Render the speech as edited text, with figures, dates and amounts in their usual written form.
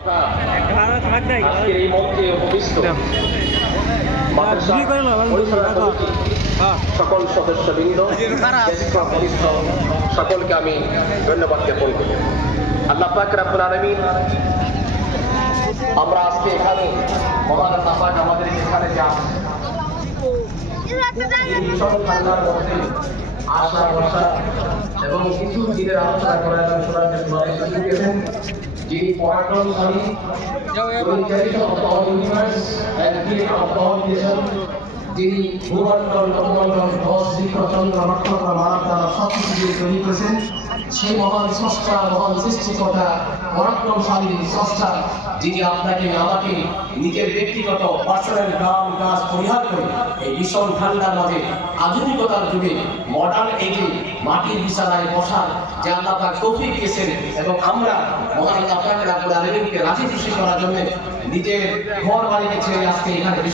আজকের এই মঞ্চে উপবিষ্ট সকল সদস্যবৃন্দ, সকলকে আমি ধন্যবাদ জ্ঞাপন করি। আল্লাহ পাক রব্বুল আলামিন, আমরা আজকে এখানে মহান আল্লাহ পাক আমাদের এখানে যা আশা ভরসা এবং কিছু দিনের আলোচনা করার জন্য যিনি পরাক্রমশালী, যিনি ভূমণ্ডল নবমণ্ডল চন্দ্র নক্ষত্র মানবতা সবকিছু দিয়ে তৈরি করেছেন, সেই মহান স্রষ্টা, মহান সৃষ্টিকর্তা, পরাক্রমশালী স্রষ্টা, যিনি আপনাকে আমাকে নিজের ব্যক্তিগত পার্সোনাল গ্রাম গাছ পরিহার করে এই ভীষণ ঠান্ডার মাঝে আধুনিকতার যুগে মডার্ন এজে মাটির বিছানায় বসার যে আল্লাহ পাক তৌফিক দিয়েছেন, এবং আমরা মহান আল্লাহ পাক রব্বুল আলামিনকে রাজি খুশি করার জন্য নিজের ঘর বাড়িকে ছেড়ে আজকে এখানে